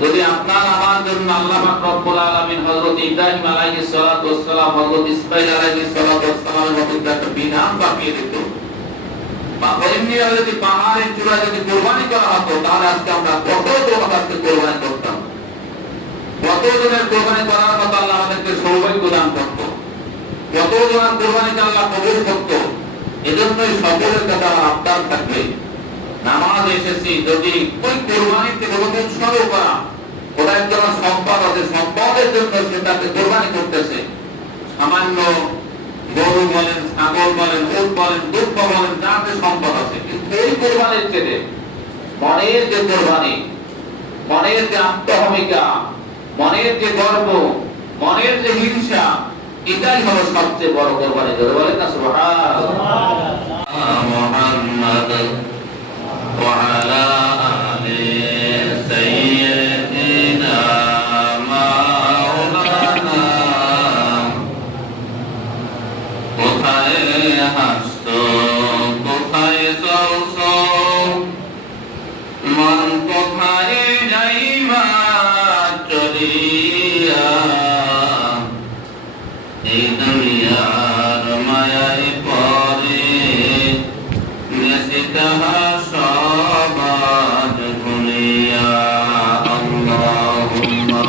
যদি আপনার আমার জন্য আল্লাহ পাক রব্বুল আলামিন হযরত ইব্রাহিম আলাইহিস সালাতু ওয়াস সালাম, হযরত ইসমাঈল আলাইহিস সালাতু ওয়াস সালামের মতো একটা বিধান পাঠিয়ে দিত, বা এমনি যদি পাহাড়ের চূড়ায় যদি কুরবানি করা হতো, তাহলে আজকে আমরা কত লোক আজকে কুরবানি করতাম, কত জনের কুরবানি করার মতো আল্লাহ আমাদেরকে সৌভাগ্য দান করত, কত জনের কুরবানিকে আল্লাহ কবুল করত। এজন্যই সকলের কাছে আমার আবদার থাকবে, নামাজ এসেছি যদি ওই কুরবানিতে কোনো উৎসর্গ করা, ওটা একটা সম্পদ আছে, সম্পদের জন্য সেটাকে কুরবানি করতেছে, সামান্য গরু বলেন, ছাগল বলেন, উট বলেন, দুধ বলেন, যাতে সম্পদ আছে, কিন্তু এই কুরবানির চেয়ে মনের যে কুরবানি, মনের যে আত্মহমিকা, মনের যে গর্ব, মনের যে হিংসা, এটাই হলো সবচেয়ে বড় কুরবানি। ধরে বলেন না সুবহানাল্লাহ। মুহাম্মদ ওয়া আলা আলি সাইয়্যিদিনা মাওলানা। কোথায় হাসছো, কোথায় চলছো, মন কোথায় যাইবা চলিয়া, এই দুনিয়ার মায়ায় পড়ে গেছে তাহা সবাজ ভুলিয়া। আল্লাহুম্মা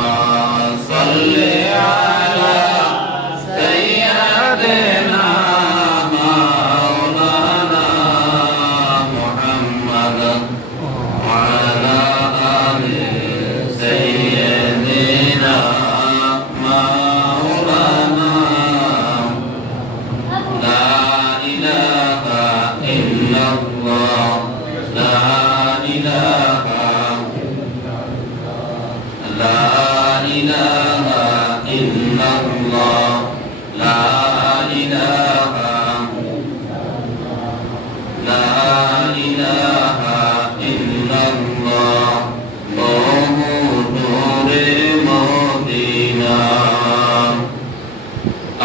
সাল্লি আলা সাইয়্যিদিনা মাওলানা মুহাম্মদ ওয়া আলা আলি সাইয়্যিদিনা মাওলানা। লা ইলাহা ইল্লাল্লাহ, লা ইলাহা, লা ইলাহা ইল্লাল্লাহ, লা ইলাহা, লা ইলাহা ইল্লাল্লাহ। বহু দূরে মদিনা,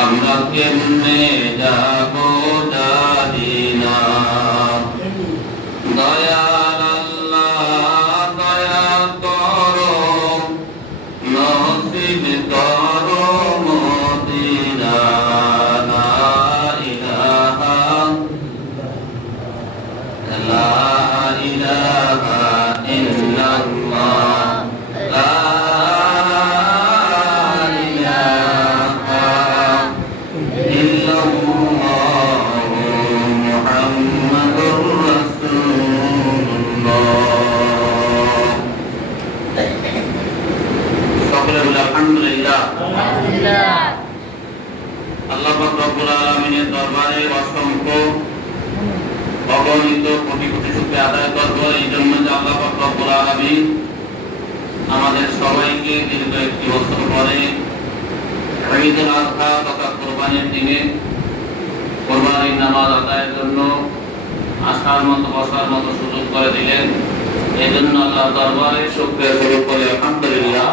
আমরা কেমনে যাবো জানি না। দয়াল আল্লাহ দয়া করো, নসিব করো মদিনা। লা ইলাহা, লা ইলাহা ইল্লাল্লাহ, লা ইলাহা ইল্লাল্লাহ মুহাম্মাদুর রাসূলুল্লাহ। সকলে বলে আলহামদুলিল্লাহ। আল্লাহ পাক রব্বুল আলামিনের দরবারে অসংখ্য অগণিত কোটি কোটি শুকরিয়া আদায় করব, এই জন্য যে আল্লাহ পাক রব্বুল আলামিন আমাদের সবাইকে দীর্ঘ একটি বছর পরে ঈদুল আযহা তথা কুরবানির দিনে কুরবানির নামাজ আদায়ের জন্য আসার মতো বসার মতো সুযোগ করে দিলেন। এই জন্য আল্লাহর দরবারে শুকরিয়া স্বরূপ করে আলহামদুলিল্লাহ।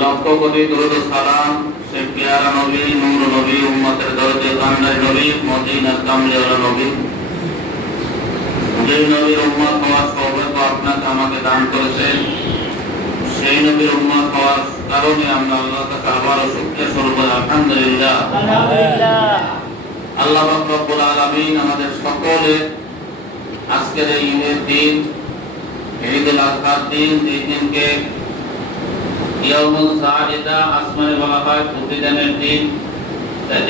লক্ষ কোটি দরুদ ও সালাম সেই প্যারা নবী, নূর নবী, উম্মতের দরদে কান্দার নবী, মদিনার কামলিওয়ালা নবী, যে নবীর উম্মত হওয়ার সৌভাগ্য আপনাকে আমাকে দান করেছেন, সেই নবীর উম্মত হওয়ার কারণে আমরা আল্লাহর কাছে আবারও শুকরিয়া স্বরূপ আলহামদুলিল্লাহ। আল্লাহ পাক রব্বুল আলামিন আমাদের সকলের আজকের এই ঈদের দিন, ঈদুল আযহার দিন, এই দিনকে ইয়াউমুল সাআদা আসমানে বলা হয় প্রতিদানের দিন।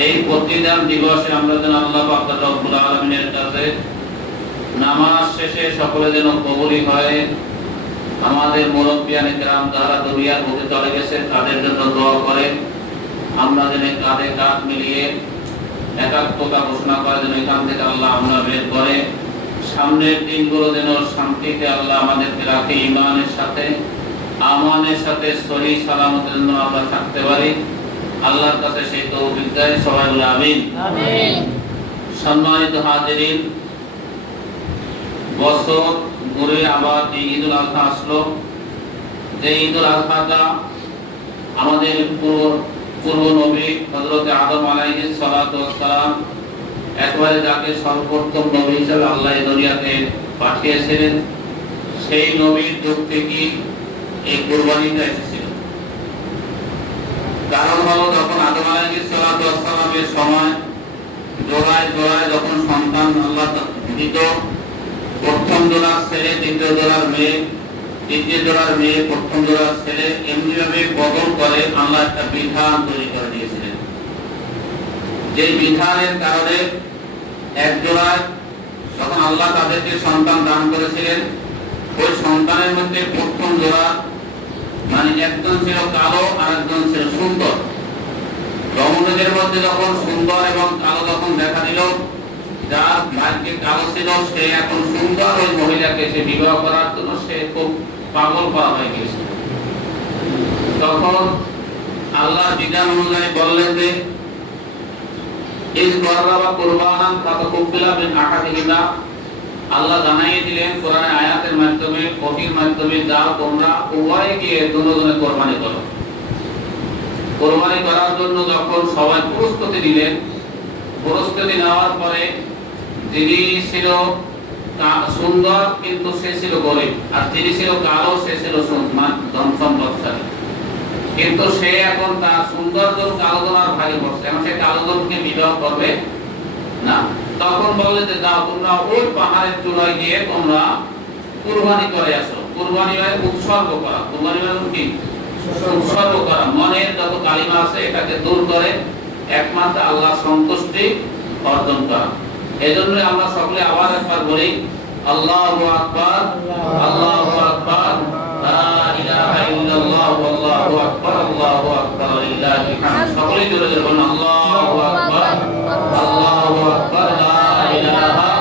এই প্রতিদান দিবসে আমরা যেন আল্লাহ পাক রব্বুল আলামিনের কাছে নামাজ শেষে সকলে যেন কবুল হয়, আমাদের মুরব্বিয়ানে کرام যারা দুনিয়ার মধ্যে চলে গেছে তাদের জন্য দোয়া করে, আমরা যেন কাঁধে কাঁধ মিলিয়ে একাত্মতা ঘোষণা করে যেন এখান থেকে আল্লাহ আমরা বের করে সামনের দিনগুলো যেন শান্তিতে আল্লাহ আমাদেরকে রাখে, ঈমানের সাথে আমানের সাথে সহি সালামতের জন্য আমরা থাকতে পারি। আল্লাহর কাছে সেই তৌফিক দেয়, সবাই বলে আমিন। সম্মানিত হাজিরিন, বছর ঘুরে আবার ঈদুল আযহা আসলো। যে ঈদুল আযহাটা আমাদের পূর্ব নবী হযরত আদম আলাইহিস সালাতু ওয়াস সালাম একবারে যাকে সর্বপ্রথম নবী হিসেবে আল্লাহ এই দুনিয়াতে পাঠিয়েছিলেন, সেই নবীর যুগ থেকে কুরবানিটা এসেছিল। কারণ হলো যখন আদম আলাইহিস সালাতু ওয়াস সালামের সময় জোড়ায় জোড়ায় যখন সন্তান আল্লাহ দিত, প্রথম জোড়ার ছেলে, দ্বিতীয় জোড়ার মেয়ে, তৃতীয় জোড়ার মেয়ে, প্রথম জোড়ার ছেলে, এমনি ভাবে বদল করে আল্লাহ একটা বিধান তৈরি করে দিয়েছিলেন। যে বিধানের কারণে এক জোড়ায় যখন আল্লাহ তাদেরকে সন্তান দান করেছিলেন, ওই সন্তানের মধ্যে প্রথম জোড়া মানে একজন ছিল কালো আর একজন ছিল সুন্দর। রমণীদের মধ্যে যখন সুন্দর এবং কালো যখন দেখা দিল, যার ভাগ্যে কালো ছিল সে এখন সুন্দর ওই মহিলাকে সে বিবাহ করার জন্য সে খুব পাগল করা হয়ে গেছে। তখন আল্লাহ বিধান অনুযায়ী বললেন যে ইজ গররাবা কুরবানান ফাতাকুবিলা মিন আহাদিহিমা, আল্লাহ জানাইয়ে দিলেন কোরআনের আয়াতের মাধ্যমে, ওহীর মাধ্যমে, যাও তোমরা উভয়ে গিয়ে দুজনে কোরবানি করো। কোরবানি করার জন্য যখন সবাই প্রস্তুতি নিলেন, প্রস্তুতি নেওয়ার পরে যিনি ছিল সুন্দর কিন্তু সে ছিল গরিব, আর যিনি ছিল কালো সে ছিল ধন সম্পদশালী, কিন্তু সে এখন তার সৌন্দর্য কালো আর ভাগে পড়ছে, এখন সে কালো জনকে বিবাহ করবে না। তখন বললে যে যাও তোমরা ওই পাহাড়ের চূড়ায় গিয়ে তোমরা কুরবানি করে আসো। কুরবানি মানে উৎসর্গ করা, কুরবানি মানে কি উৎসর্গ করা, মনের যত কালিমা আছে এটাকে দূর করে একমাত্র আল্লাহ সন্তুষ্টি অর্জন করা। এজন্য আমরা সকলে আবার একবার বলি আল্লাহু আকবার, আল্লাহু আকবার, লা ইলাহা ইল্লাল্লাহু আল্লাহু আকবার, আল্লাহু আকবার, লিল্লাহিল হামদ। সকলে জোরে জোরে বলুন আল্লাহু আকবার, আল্লাহু আকবার, লা ইলাহা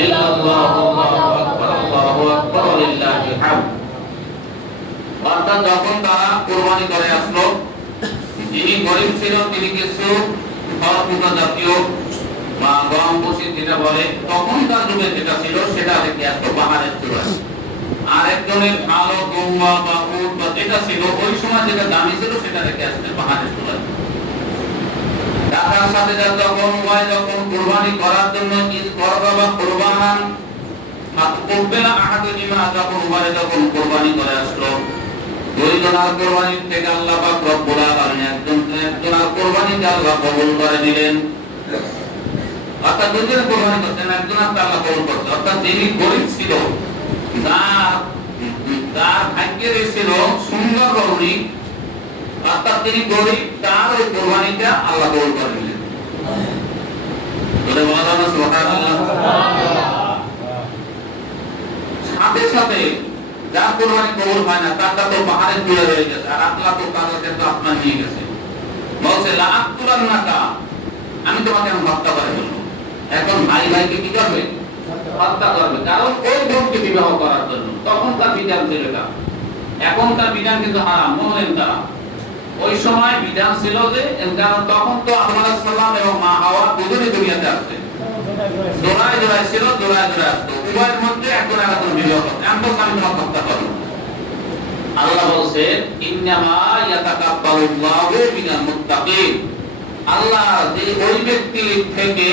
ইল্লাল্লাহু আল্লাহু আকবার, আল্লাহু আকবার, লিল্লাহিল হামদ। অর্থাৎ যখন তারা কুরবানি করে আসলো, যিনি গরিব ছিল তিনি কিছু ফলফুল জাতীয় বা গম বসি যেটা বলে তখনকার যুগে যেটা ছিল সেটা রেখে আসতো পাহাড়ের চূড়ায়। আরেকজনের ভালো গঙ্গা বা উট বা যেটা ছিল ওই সময় যেটা দামি ছিল সেটা রেখে আসতে পাহাড়ের চূড়ায়। টাকার সাথে যখন যখন কুরবানি করার জন্য ঈদ করবা বা কুরবানান ফাতকুবিলা আহাদুহুমা, যখন উভয়ে যখন কুরবানি করে আসলো, দুইজনের কুরবানির থেকে আল্লাহ পাক রব্বুল আলামিন একজনের কুরবানিকে আল্লাহ কবুল করে দিলেন। অর্থাৎ দুইজনের কুরবানি করতেন, একজনের আল্লাহ কবুল করতেন। অর্থাৎ যিনি গরিব ছিল, যার ভাগ্যের ছিল সুন্দর রমণী, অর্থাৎ তিনি গরিব, তার ওই কুরবানিটা আল্লাহ কবুল করে দিলেন। বলে বলা না সুবহানাল্লাহ। সাথে সাথে যার কুরবানি কবুল হয় না তারটা তো পাহাড়ের চূড়ে রয়ে গেছে, আর আল্লাহ তো তাদেরকে তো আসমান নিয়ে গেছে। বলছে লা আকতুলান্নাকা, আমি তোমাকে হত্যা করে ফেলবো। এখন ভাই ভাইকে কি করবে? হত্যা করবে, কারণ ওই বোনকে বিবাহ করার জন্য। তখন তার বিধান ছিল এটা, এখন তার বিধান কিন্তু হারাম, মুমিন তারা। ওই সময় বিধান ছিল যে, কারণ তখন তো আদম আলাইহিস সালাম এবং মা হাওয়া দুজনেই দুনিয়াতে আসছে, জোড়ায় জোড়ায় ছিল, জোড়ায় জোড়ায় আসতো, উভয়ের মধ্যে একজন আরেকজন বিবাহ করতো। আমি তো আমি তোমাকে হত্যা করবো। আল্লাহ বলছে ইন্নামা ইয়াতাকাব্বালুল্লাহু মিনাল মুত্তাকিন, আল্লাহ যে ওই ব্যক্তি থেকে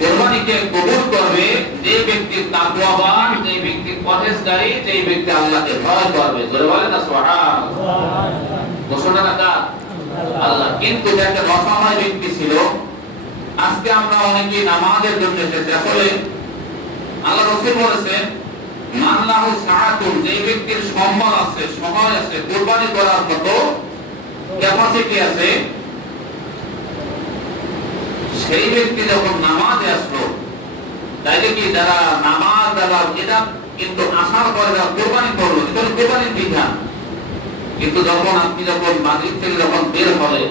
কুরবানিকে কবুল করবে যে ব্যক্তি তাকওয়াবান, যে ব্যক্তি পরহেজগারী, যে ব্যক্তি আল্লাহকে ভয় করবে। জোরে বলেন না সুবহানাল্লাহ। ঘোষণাটা কার? আল্লাহ। কিন্তু একটা অসময় ব্যক্তি ছিল, আজকে আমরা অনেকে নামাজের জন্য এসেছি, আসলে আল্লাহ রাসূল বলেছেন মান লাহু সাআতুন, যে ব্যক্তির সম্বল আছে, সময় আছে, কুরবানি করার মতো ক্যাপাসিটি আছে, সেই ব্যক্তি যখন নামাজে আসলো, তাইলে কি যারা নামাজ যারা এটা কিন্তু আসার পরে যারা কুরবানি করলো, এটা কুরবানির বিধান। কিন্তু যখন আপনি যখন মাগরিব থেকে যখন বের হলে,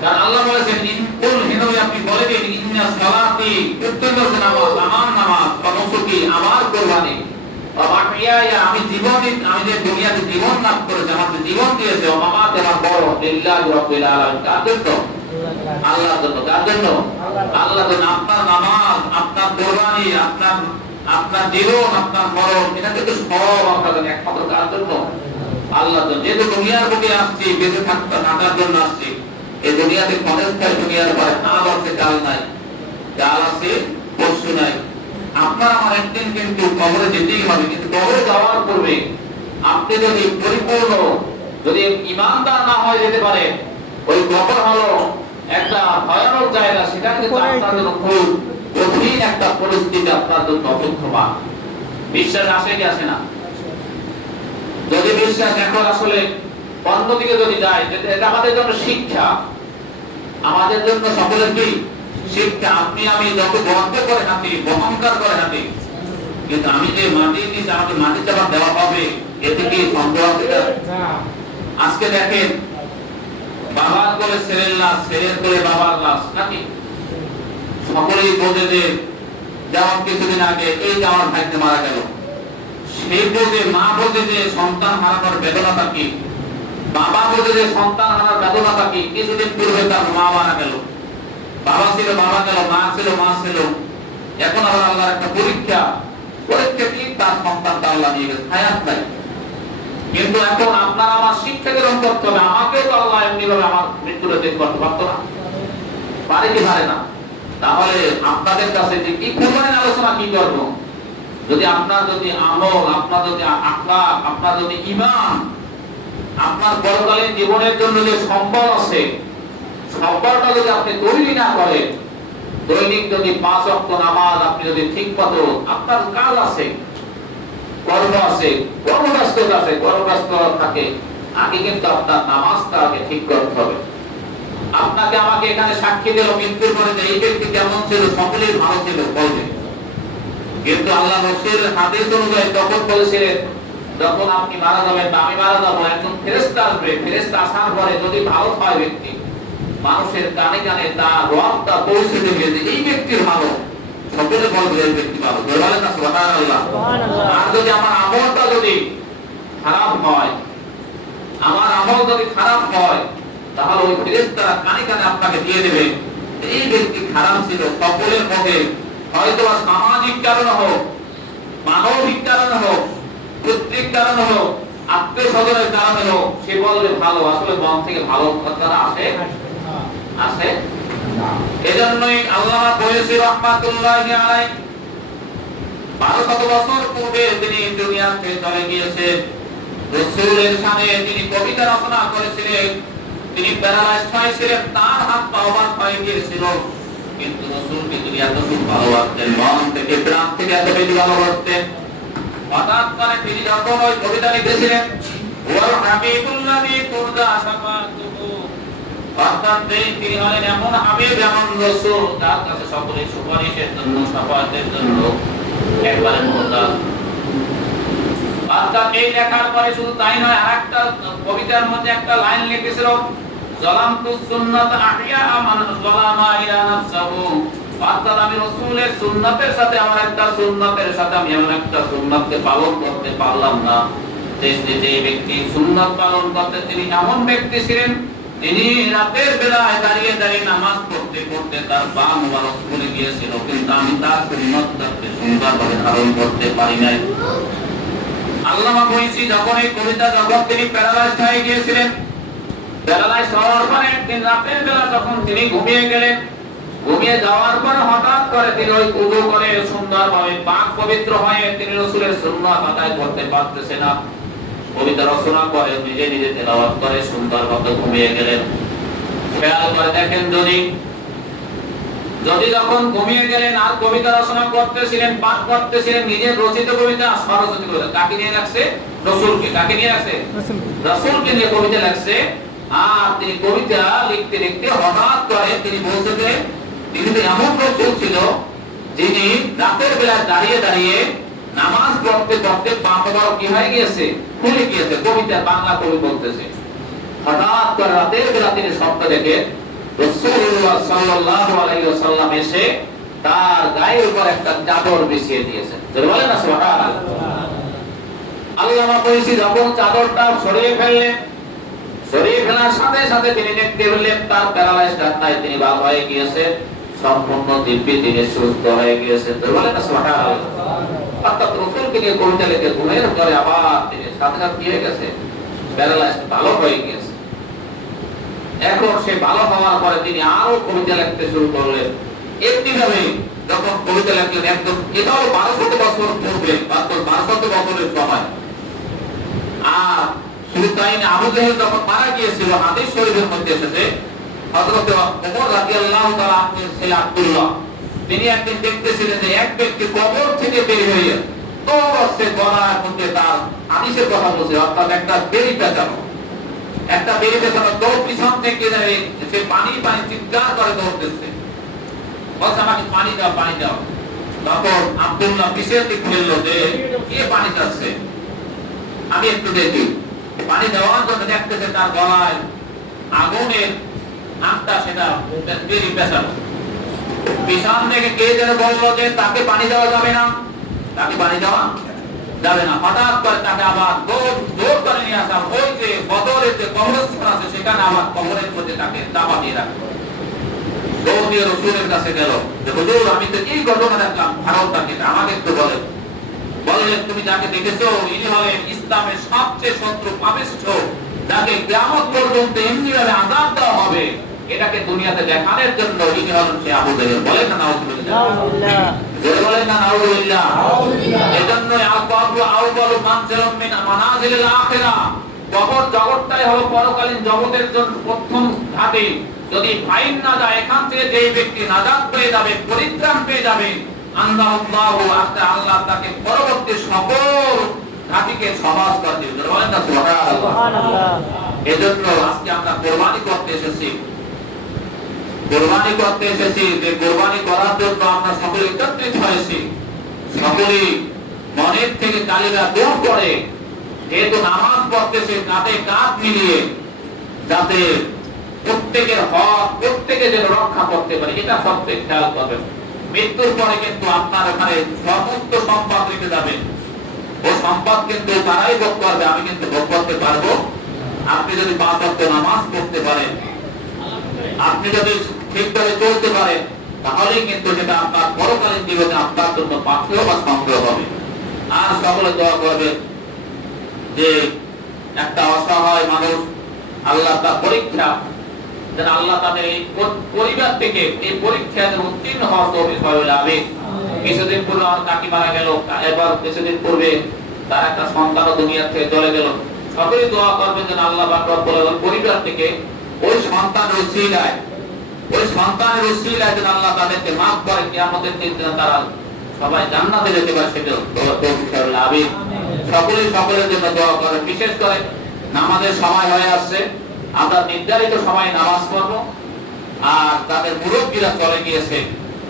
কারণ আল্লাহ বলেছেন ইনকুল হিনবে, আপনি বলে দিন ইন্না সালাতি, প্রত্যেক নামাজ আমার নামাজ, অনুসুকি আমার কুরবানি, ওয়াহিয়া আমি জীবন, আমি যে দুনিয়াতে জীবন লাভ করেছি, আমার জীবন দিয়েছে, মামাতে আমার বড় লিল্লাহি রাব্বিল আলামিন, কার জন্য? আল্লাহর জন্য। কার জন্য? আল্লাহর জন্য। আপনার নামাজ, আপনার কুরবানি, আপনার জীবন, আপনার মরণ, এটা কিন্তু সব আপনাদের একমাত্র কার জন্য? আল্লাহর জন্য। যেহেতু দুনিয়ার বুকে আসছি, বেঁচে থাকার জন্য আসছি, এই দুনিয়াতে ক্ষণস্থায়ী, দুনিয়ার পরে আজ আছে কাল নাই, কাল আছে পরশু নাই, আপনার আমার একদিন কিন্তু কবরে যেতেই হবে, কিন্তু কবরে যাওয়ার পূর্বে আপনি যদি পরিপূর্ণ যদি ইমানদার না হয়ে যেতে পারে, ওই কবর হলো একটা ভয়ানক জায়গা, সেটা কিন্তু আপনার জন্য খুব কঠিন একটা পরিস্থিতি আপনার জন্য অপেক্ষমান। বিশ্বাস আসে কি আসে না? যদি বিশ্বাস এখন আসলে অন্যদিকে যদি যায়, এটা আমাদের জন্য শিক্ষা, আমাদের জন্য সকলের কি শিক্ষা। আপনি আমি যত গর্ব করে হাঁটি, অহংকার করে হাঁটি, কিন্তু আমি যে মাটি নিয়ে আমাকে মাটি চাপা দেওয়া হবে, এতে কি সন্দেহ আছে? আজকে দেখেন, বাবার কোলে ছেলের লাশ, ছেলের কোলে বাবার লাশ, নাকি সকলেই বোঝে যে যেমন কিছুদিন আগে এই যে আমার ভাইকে মারা গেল, সেই বোঝে, মা বোঝে যে সন্তান হারানোর বেদনাটা কি, বাবা বোঝে যে সন্তান হারানোর বেদনাটা কি। কিছুদিন পূর্বে তার মা মারা গেল, বাবা ছিল, বাবা গেল, মা ছিল, মা ছিল। এখন আবার আল্লাহর একটা পরীক্ষা, পরীক্ষা কি? তার সন্তানটা আল্লাহ নিয়ে গেছে, হায়াত নাই। কিন্তু এখন আপনার আমার শিক্ষা গ্রহণ করতে হবে। আমাকেও তো আল্লাহ এমনি ভাবে আমার মৃত্যুটা দেখতে করতে পারতো না? পারে কি পারে না? তাহলে আপনাদের কাছে যে কি কোরবানির আলোচনা কি করব? যদি আপনার যদি আমল, আপনার যদি আখলাক, আপনার যদি ঈমান, আপনার পরকালীন জীবনের জন্য যে সম্বল আছে, সম্বলটা যদি আপনি তৈরি না করেন, দৈনিক যদি 5 ওয়াক্ত নামাজ আপনি যদি ঠিক মতো, আপনার কাজ আছে, কর্ম আছে, কর্মব্যস্ততা আছে, কর্মব্যস্ত থাকে, আগে কিন্তু আপনার নামাজটা আগে ঠিক করতে হবে। আপনাকে আমাকে এখানে সাক্ষী দিল মৃত্যুর পরে যে এই ব্যক্তি কেমন ছিল, সকলেই ভালো ছিল বলবে, কিন্তু আল্লাহ রাসূলের হাদিস অনুযায়ী তখন বলেছিলেন, যখন আপনি মারা যাবেন বা আমি মারা যাবো, একজন ফেরেশতা আসবে, ফেরেশতা আসার পরে যদি ভালো হয় ব্যক্তি, মানুষের কানে কানে তার রবটা পৌঁছে দেবে যে এই ব্যক্তির ভালো, সকলে বলবে এই ব্যক্তি ভালো, বলেন না সুবহানাল্লাহ। আর যদি আমার আমলটা যদি খারাপ হয়, আমার আমল যদি খারাপ হয়, তাহলে ওই ফেরেশতারা কানে কানে আপনাকে দিয়ে দেবে এই ব্যক্তি খারাপ ছিল। সকলের মধ্যে হয়তো সামাজিক কারণ হোক, মানবিক কারণ হোক, কর্তৃক কারণ হোক, আত্মীয় স্বজনের কারণে হোক, সে বলবে ভালো, আসলে মন থেকে ভালো কথা আসে আসে। এজন্যই আল্লামা বয়সী রাহমাতুল্লাহি আলাইহি 1200 বছর পূর্বে তিনি দুনিয়া থেকে চলে গিয়েছেন। রাসূলের শানে তিনি কবিতা রচনা করেছিলেন। তিনি প্যারালাইজড হয়েছিলেন, তার হাত পা অবশ হয়ে গিয়েছিল, কিন্তু রাসূলকে তিনি এত ভালোবাসতেন, মন থেকে প্রাণ থেকে এত বেশি ভালোবাসতেন। হঠাৎ করে তিনি যখন ওই কবিতা লিখেছিলেন, ওয়াল হাবিবুল্লাযী তুরজা শাফাআতুহু, অর্থাৎ তিনি হলেন এমন হাবিব, এমন রাসূল, তার কাছে সকলে সুপারিশের জন্য, শাফাআতের জন্য একবারে মুহতাজ। অর্থাৎ এই লেখার পরে শুধু তাই নয়, আরেকটা কবিতার মধ্যে একটা লাইন লিখেছিল, যালামতু সুন্নাত আহিয়া মান যালামা ইলা নাফসহু, অর্থাৎ আমি রাসূলের সুন্নাতের সাথে আমার একটা সুন্নাতের সাথে আমি এমন একটা সুন্নাতকে পালন করতে পারলাম না, যে ব্যক্তি সুন্নাত পালন করতে, তিনি এমন ব্যক্তি ছিলেন, তিনি রাতের বেলায় দাঁড়িয়ে দাঁড়িয়ে নামাজ পড়তে পড়তে তার পা মোবারক ফুলে গিয়েছিল, কিন্তু আমি তার সুন্নাতকে সুন্দরভাবে ধারণ করতে পারি নাই। আল্লামা বয়সী যখন এই কবিতা, যখন তিনি প্যারালাইজড হয়ে গিয়েছিলেন, প্যারালাইজড হওয়ার পরে একদিন রাতের বেলা যখন তিনি ঘুমিয়ে গেলেন, ঘুমিয়ে যাওয়ার পর হঠাৎ করে তিনি ওই ওযু করে সুন্দরভাবে পাক পবিত্র হয়ে তিনি রাসূলের সুন্নাত আদায় করতে পারতেছেন না, কবিতা রচনা করে নিজে নিজে তেলাওয়াত করে সুন্দরভাবে ঘুমিয়ে গেলেন। খেয়াল করে দেখেন, যদি যখন ঘুমিয়ে গেলেন আর কবিতা রচনা করতেছিলেন, পাঠ করতেছিলেন, নিজের রচিত কবিতা, স্বরচিত কবিতা, কাকে নিয়ে রাখছে? রাসূলকে। কাকে নিয়ে রাখছে? রাসূলকে নিয়ে কবিতা রাখছে। আর তিনি কবিতা লিখতে লিখতে হঠাৎ করে তিনি বলতে যে তিনি তো এমন রাসূল ছিল, যিনি রাতের বেলা দাঁড়িয়ে দাঁড়িয়ে নামাজ পড়তে পড়তে পা মোবারক কি হয়ে গিয়েছে? ফুলে গিয়েছে। কবিতা, বাংলা কবি বলতেছে। হঠাৎ করে রাতের বেলা তিনি স্বপ্ন দেখে রাসূলুল্লাহ সাল্লাল্লাহু আলাইহি ওয়াসাল্লাম এসে তার গায়ের উপর একটা চাদর বিছিয়ে দিয়েছেন। বলেন না সুবহানাল্লাহ। আল্লামা বয়সী যখন চাদরটা সরিয়ে ফেললেন, সরিয়ে ফেলার সাথে সাথে তিনি দেখতে পেলেন তার প্যারালাইজড হাতটায় তিনি ভালো হয়ে গিয়েছে, সম্পূর্ণ দিব্যি তিনি সুস্থ হয়ে গিয়েছে। বলেন না সুবহানাল্লাহ। অর্থাৎ রাসূলকে নিয়ে কবিতা লিখে ঘুমের পরে আবার তিনি সাথে সাথে কি হয়ে গেছে? প্যারালাইজড, ভালো হয়ে গিয়েছে। এখন সে ভালো হওয়ার পরে তিনি আরো কবিতা লিখতে শুরু করলেন। এমনিভাবে যখন কবিতা লেখলেন একদম, এটা হলো 1200 বছর পূর্বে, 1200 বছরের সময়। আর শুধু তাই না, আবু জাহেল যখন মারা গিয়েছিল, হাদিস শরীফের মধ্যে এসেছে হযরত ওমর রাদিয়াল্লাহু তাআলা আনহুর ছেলে আব্দুল্লাহ, তিনি একদিন দেখতেছিলেন যে এক ব্যক্তি কবর থেকে বের হয়ে দৌড়াচ্ছে, গলার মধ্যে তার হাদিসের কথা বলছে, অর্থাৎ একটা বেরি পেঁচানো, দৌড় পিছন থেকে সে পানি পানি চিৎকার করে দৌড়তেছে, বলছে আমাকে পানি দাও, পানি দাও। তখন আব্দুল্লাহ পিছের দিক ফেললো যে কে পানি চাচ্ছে, আমি একটু দেখি। পানি দেওয়ার জন্য দেখতেছে তার গলায় আগুনের আঁকটা, সেটা বেরি পেঁচানো। পিছন থেকে কে যেন বললো যে তাকে পানি দেওয়া যাবে না, তাকে পানি দেওয়া যাবে না। হঠাৎ করে তাকে আবার জোর করে নিয়ে আসা, ওই যে বদরের যে কবরস্থান আছে সেখানে আবার কবরের মধ্যে তাকে চাপা দিয়ে রাখলো। দৌড় দিয়ে রাসূলের কাছে গেল যে হুজুর, আমি তো এই ঘটনা দেখলাম, ভারতটাকে আমাকে একটু বলেন। বললেন, তুমি যাকে দেখেছো ইনি হলেন ইসলামের সবচেয়ে শত্রু পাপিষ্ঠ, যাকে কিয়ামত পর্যন্ত এমনি ভাবে আযাব দেওয়া হবে, এটাকে দুনিয়াতে দেখানোর জন্য ইনি হলেন সে আবু জাহেল। বলেন না নাউযুবিল্লাহ, জোরে বলেন না নাউযুবিল্লাহ। এজন্য আল-কবর আউয়ালু মানজিলুম মিন মানাজিলিল আখিরাহ, কবর জগৎটাই হলো পরকালীন জগতের জন্য প্রথম ঘাঁটি। যদি ফাইন না যায়, এখান থেকে যে ব্যক্তি নাজাত পেয়ে যাবে, পরিত্রাণ পেয়ে যাবে, আল্লাহু আল্লাহ তাকে পরবর্তী সকল ঘাঁটিকে সমাজ করে দিবে। বলেন না সুবহানাল্লাহ। এজন্য আজকে আমরা কোরবানি করতে এসেছি, যে কোরবানি করার জন্য আমরা সকলে একত্রিত হয়েছি। সকলে মনের থেকে কালিমা দূর করে, যেহেতু নামাজ পড়তেছে তাতে কাঁধ মিলিয়ে, যাতে প্রত্যেকের হক প্রত্যেকে যেন রক্ষা করতে পারে, এটা সবচেয়ে খেয়াল করবেন। মৃত্যুর পরে কিন্তু আপনার ওখানে সমস্ত সম্পদ রেখে যাবে, ও সম্পদ কিন্তু তারাই ভোগ করবে, আমি কিন্তু ভোগ করতে পারবো। আপনি যদি 5 ওয়াক্ত নামাজ পড়তে পারেন, আপনি যদি ঠিকভাবে চলতে পারেন, তাহলেই কিন্তু সেটা আপনার পরকালীন জীবনে আপনার জন্য পাথেয় বা সংগ্রহ হবে। আর সকলে দোয়া করবে যে একটা অসহায় মানুষ, আল্লাহ তার পরীক্ষা, যেন আল্লাহ তাদের এই পরিবার থেকে এই পরীক্ষায় উত্তীর্ণ হওয়ার তৌফিক লাগে। কিছুদিন পূর্বে আমার কাকি মারা গেল, এবার কিছুদিন পূর্বে তার একটা সন্তানও দুনিয়া থেকে চলে গেল। সকলেই দোয়া করবেন যেন আল্লাহ পাক রব্বুল আলামিন পরিবার থেকে ওই সন্তানের উসিলায় যেন আল্লাহ তাদেরকে মাফ করে, কিয়ামতের দিন যেন তারা সবাই জান্নাতে যেতে পারে, সেটা তৌফিক লাগে। সকলেই সকলের জন্য দোয়া করেন। বিশেষ করে নামাজের সময় হয়ে আসছে, আমরা নির্ধারিত সময়ে নামাজ পড়ব। আর তাদের মুরব্বীরা চলে গিয়েছে,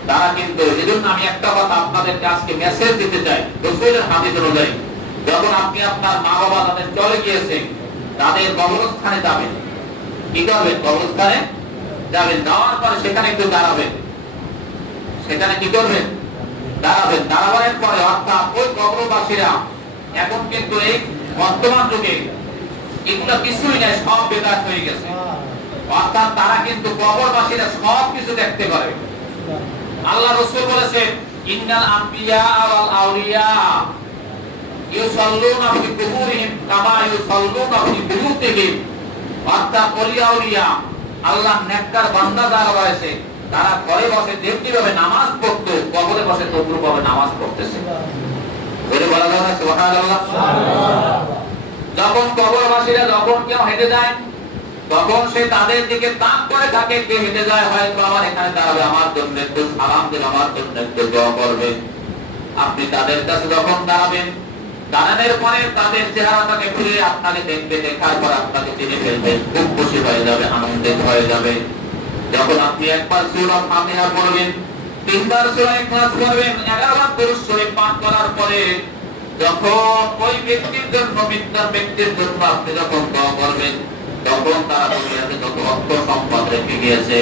তারা কিন্তু, এজন্য আমি একটা কথা আপনাদেরকে আজকে মেসেজ দিতে চাই, রাসূলের হাদিস অনুযায়ী, যখন আপনি আপনার মা বাবা তাদের চলে গিয়েছে, তাদের কবরস্থানে যাবেন। কি করবেন? কবরস্থানে যাবেন, যাওয়ার পরে সেখানে একটু দাঁড়াবেন। সেখানে কি করবেন? দাঁড়াবেন। দাঁড়াবার পরে অর্থাৎ ওই কবরবাসীরা, এখন কিন্তু এই বর্তমান যুগে এগুলা কিছুই নাই, সব বেদাত হয়ে গেছে। অর্থাৎ তারা কিন্তু কবরবাসীরা সব কিছু দেখতে পারে। আল্লাহ রাসূল বলেছেন, ইন্নাল আম্বিয়া ওয়াল আউলিয়া ইউসাল্লুনা ফি কুবুরিহিম কামা ইউসাল্লুনা ফি বুয়ুতিহিম। অর্থাৎ ওলি আউলিয়া, আল্লাহর নেককার বান্দা যারা রয়েছে, তারা ঘরে বসে যেভাবে নামাজ পড়তো, কবরে বসে তদ্রূপভাবে নামাজ পড়তেছে। বলে বলা যায় না সুবহানাল্লাহ। যখন কবরবাসীরা যখন কেউ হেঁটে যায়, তখন সে তাদের দিকে তাক করে থাকে, কে হেঁটে যায় হয়তো আমার এখানে দাঁড়াবে, আমার জন্য একটু সালাম দেবে, আমার জন্য একটু দোয়া করবে। আপনি তাদের কাছে যখন দাঁড়াবেন, দাঁড়ানোর পরে তাদের চেহারাটাকে ঘুরে আপনাকে দেখবে, দেখার পর আপনাকে চিনে ফেলবে, খুব খুশি হয়ে যাবে, আনন্দিত হয়ে যাবে। যখন আপনি একবার সূরা ফাতিহা পড়বেন, 3 বার সূরা ইখলাস পড়বেন, 11 বার দুরূদ শরীফ পাঠ করার পরে যখন ওই ব্যক্তির জন্য, মৃত্যুর ব্যক্তির জন্য আপনি যখন দোয়া করবেন, তখন তারা দুনিয়াতে যত অর্থ সম্পদ রেখে গিয়েছে,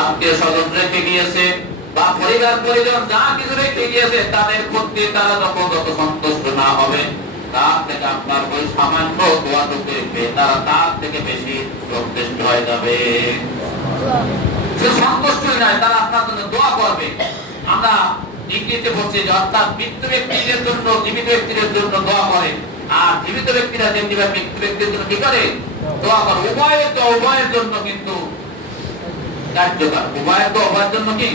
আত্মীয় স্বজন রেখে গিয়েছে, বা পরিবার পরিজন যা কিছু রেখে গিয়েছে, তাদের প্রতি তারা যত সন্তুষ্ট না হবে, তার থেকে আপনার ওই সামান্য দোয়াটুকু রেখে তারা তার থেকে বেশি সন্তুষ্ট হয়ে যাবে। সন্তুষ্টই নয়, তারা আপনার জন্য দোয়া করবে। আমরা ইংরেজিতে বলছি যে অর্থাৎ মৃত্যু ব্যক্তিদের জন্য জীবিত ব্যক্তিদের জন্য দোয়া করে, আর জীবিত ব্যক্তিরা যেমনি মৃত্যু ব্যক্তির জন্য কি করে? দোয়া করে। উভয়ের জন্য কিন্তু কার্যকর, উভয়ের জন্য কি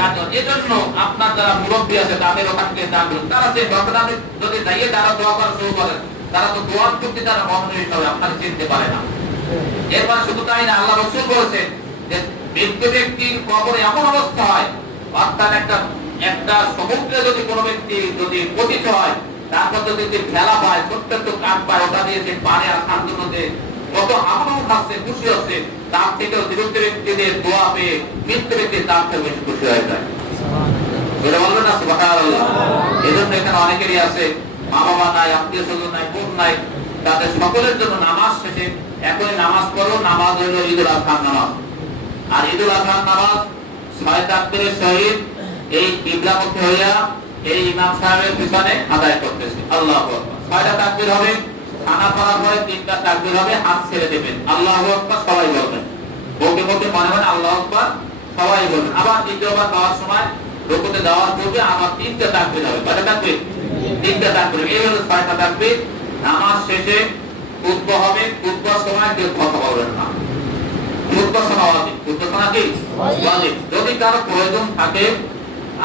কার্যকর। এজন্য আপনার যারা মুরব্বী আছে তাদের ওখানে দান করুন। তারা যে ডক্টর যদি যাইয়ে তারা দোয়া করা শুরু করেন, তারা তো দোয়ার প্রতি তারা মনোনিবেশ হবে, আপনাকে চিনতে পারে না। এরপর শুধু তাই না, আল্লাহ রাসূল বলেছেন যে মৃত ব্যক্তির কবরে এমন অবস্থা হয়, অর্থাৎ একটা সমুদ্রে যদি কোনো ব্যক্তি যদি পতিত হয়, তারপর যদি ফেলা পায়, ছোট্ট একটু কাঠ পায়, ওটা দিয়ে যে পারে আসার জন্য যে কত আনন্দ খাচ্ছে, খুশি হচ্ছে, তার থেকেও জীবিত ব্যক্তিদের দোয়া পেয়ে মৃত্যু ব্যক্তি তার থেকে বেশি খুশি হয়ে যায়। এটা বলবেন না সুবহানাল্লাহ। এই জন্য এখানে অনেকেরই আছে মা বাবা নাই, আত্মীয় স্বজন নাই, বোন নাই, তাদের সকলের জন্য নামাজ শেষে এখনই নামাজ পড়ো। নামাজ হইল ঈদুল আজহার নামাজ। আর ঈদুল আজহার নামাজ 6 তাকবীরের সহিত এই কিবলামুখী হইয়া এই ইমাম সাহেবের পিছনে আদায় করতেছে। আল্লাহু আকবার। 6টা তাকবীর হবে, খানা পড়ার পরে 3টা তাকবীর হবে, হাত ছেড়ে দেবেন, আল্লাহু আকবার সবাই বলবেন। মুখে মুখে মনে মনে আল্লাহু আকবার সবাই বলবেন। আবার দ্বিতীয়বার দেওয়ার সময় রুকুতে দেওয়ার পূর্বে আবার 3টা তাকবীর হবে। কয়টা তাকবীর? 3টা তাকবীর। এই হলো 6টা তাকবীর। নামাজ শেষে খুতবা হবে। খুতবার সময় কেউ কথা বলবেন না। খুতবা শোনা ওয়াজিব। খুতবা শোনা কি ওয়াজিব। যদি কারো প্রয়োজন থাকে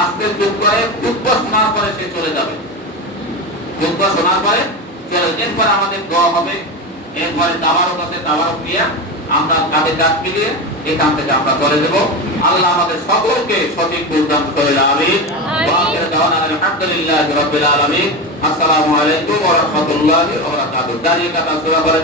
আস্তে চুপ করে খুতবা শোনার পরে সে চলে যাবে। খুতবা শোনার পরে চলে, এরপর আমাদের দোয়া হবে। এরপরে তাবারক আছে, তাবারক দিয়া আমরা কাঁধে কাঁধ মিলিয়ে এখান থেকে আমরা চলে যাব। আল্লাহ আমাদের সকলকে সঠিক বুঝদান করে। আমিন। ওয়া আখিরু দাওয়ানা আলহামদুলিল্লাহি রাব্বিল আলামিন। আসসালামু আলাইকুম ওয়া রাহমাতুল্লাহি ওয়া বারাকাতুহু। দাঁড়িয়ে কথা শুরু করে